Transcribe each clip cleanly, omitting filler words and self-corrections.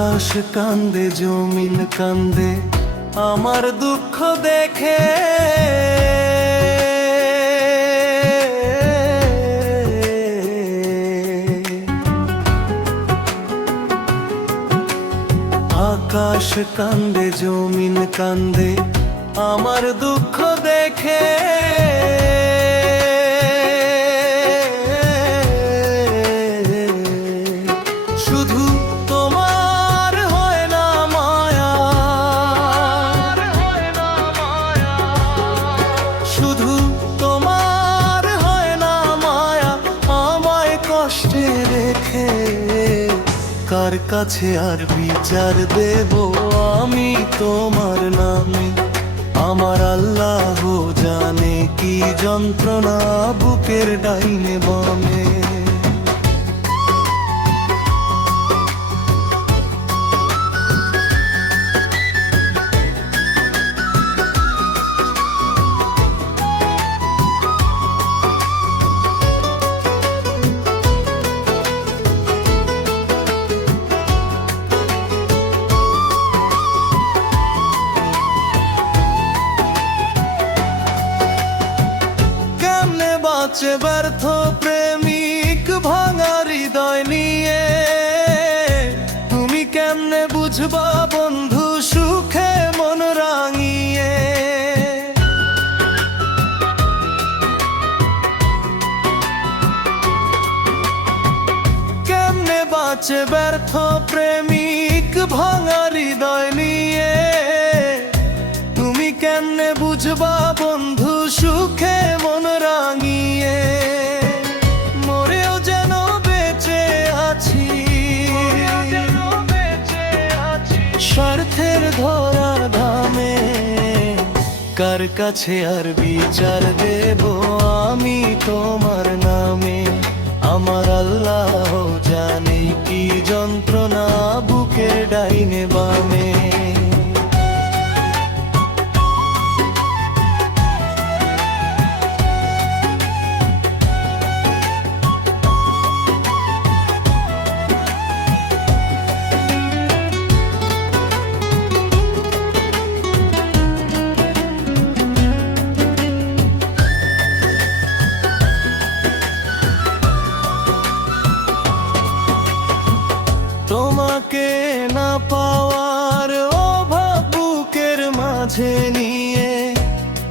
আকাশ কান্দে জমিন কান্দে আমার দুঃখ দেখে। আকাশ কান্দে জমিন কান্দে আমার দুঃখ দেখে। শুধু তোমার হয় না মায়া, শুধু তোমার হয় না মায়া আমায় কষ্টে রেখে। কার কাছে আর বিচার দেব আমি তোমার নামে? আমার আল্লাহ জানে কি যন্ত্রণা বুকের ডাইনে বামে। বাঁচে ব্যর্থ প্রেমিক ভাঙা হৃদয় নিয়ে, তুমি কেমনে বুঝবা বন্ধু সুখে মন রাঙিয়ে। কেমনে বাঁচে ব্যর্থ প্রেমিক ভাঙা হৃদয় নিয়ে, তুমি কেমনে বুঝবা বন্ধু সুখে মন রাঙিয়ে। মরেও যেন বেঁচে আছি স্বার্থের ধরা ধামে। কার কাছে আর বিচার দেব আমি তোমার নামে? আমার আল্লাহ জানে কি যন্ত্রণা বুকের ডাইনে বামে। তোমাকে না পাওয়ার অভাব বুকের মাঝে নিয়ে,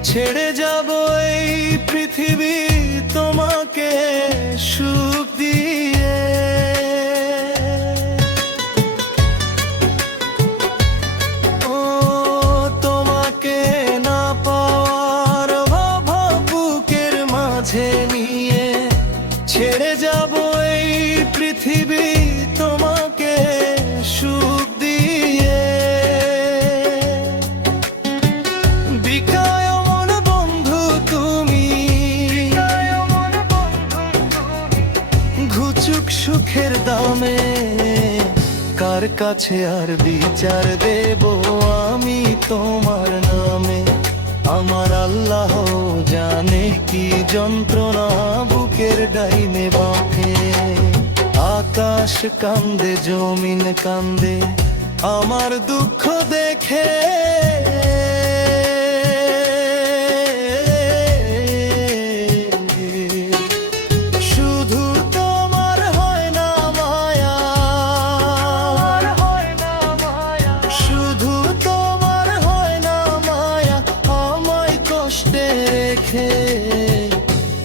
ছেড়ে যাব এই পৃথিবী তোমাকে সুখ দিয়ে। ও তোমাকে না পাওয়ার অভাব বুকের মাঝে নিয়ে, ছেড়ে যাব এই পৃথিবী তোমাকে সুখ দিয়ে। বিকায় মন বন্ধু তুমি, ঘুচুক সুখের দামে। কার কাছে আর বিচার দেব আমি তোমার নামে? আমার আল্লাহ জানে কি যন্ত্রণা বুকের ডাইনে বামে। আকাশ কান্দে জমিন কান্দে আমার দুঃখ দেখে। শুধু তোমার হয় না মায়া, শুধু তোমার হয় না মায়া আমায় কষ্টে রেখে।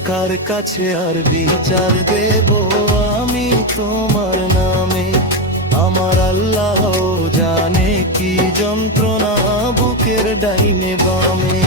কার কাছে আর বিচার দেব আমি তোমার নামে? আমার আল্লাহ জানে কি যন্ত্রণা বুকের ডাইনে বামে।